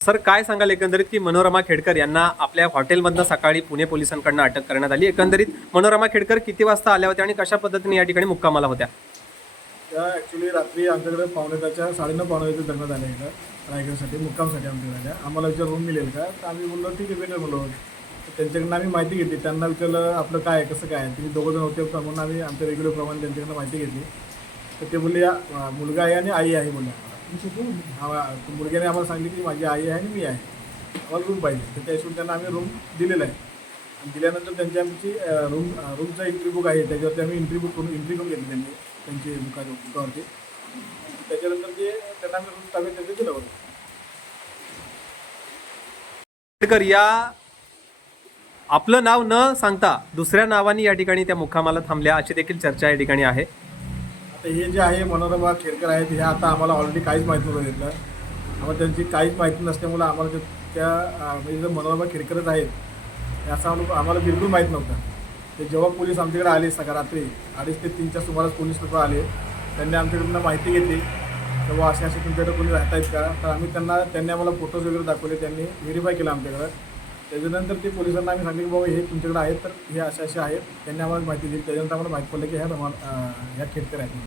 Sir काय सांगाल एकंदरीत की मनोरमा खेडकर यांना आपल्या हॉटेलमधनं सकाळी पुणे पोलिसांकडनं अटक करण्यात आली? एकंदरीत मनोरमा खेडकर किती वाजता आल्या होत्या आणि कशा पद्धतीने या ठिकाणी मुक्कामाला होत्या? त्या ॲक्च्युली रात्री आमच्याकडे पावणेच्या साडेनऊ पावणेच्या दरम्यान आल्या इथं. रायगडसाठी मुक्कामसाठी आमच्याकडे आल्या. आम्हाला रूम मिळेल का? तर आम्ही बोललो ठीक आहे भेटेल बोललो त्यांच्याकडनं आम्ही माहिती घेतली. त्यांना विचारलं आपलं काय आहे कसं काय आहे. तुम्ही दोघं जण होते म्हणून आम्ही आमच्या रेग्युलर प्रमाणे त्यांच्याकडनं माहिती घेतली. तर ते बोलले मुलगा आहे आणि आई आहे बोलले. आम्हाला मुलग्याने आम्हाला सांगितले की माझी आई आहे आणि मी आहे. आम्हाला रूम पाहिजे. तर त्या हिशोबाने त्यांना आम्ही रूम दिलेला आहे. आणि दिल्यानंतर त्यांची आमची रूम रूमचा एंट्री बुक आहे. त्याच्यावरती आम्ही एंट्री बुक करून एंट्री करून घेतली त्यांनी त्यांची बुका बुकावरती त्याच्यानंतर ते त्यांना आम्ही रूम ताब्यात त्यांनी दिलं होतं. या आपलं नाव न सांगता दुसऱ्या नावाने या ठिकाणी त्या मुक्कामाला थांबल्या अशी देखील चर्चा या ठिकाणी आहे. आता हे जे आहे मनोरमा खेडकर आहेत हे आता आम्हाला ऑलरेडी काहीच माहीत नव्हतं घेतलं आम्हाला त्यांची काहीच माहिती नसल्यामुळं आम्हाला त्या म्हणजे मनोरमा खेडकरच आहेत याचा अनुभव आम्हाला बिलकुल माहीत नव्हतं. ते जेव्हा पोलीस आमच्याकडे आले सकाळ रात्री अडीच ते तीनच्या सुमारास पोलीस लोक आले. त्यांनी आमच्याकडून माहिती घेतली. तेव्हा असे असे तुमच्याकडे कोणी राहत आहेत का? तर आम्ही त्यांना त्यांनी आम्हाला फोटोज वगैरे दाखवले. त्यांनी व्हेरीफाय केलं आमच्याकडं. त्याच्यानंतर ते पोलिसांना आम्ही सांगितलं की बाबा हे तुमच्याकडे आहेत तर हे असे असे आहेत. त्यांनी आम्हाला माहिती दिली. त्याच्यानंतर आम्हाला माहीत पडलं की ह्या रमा ह्या खेडकर आहेत.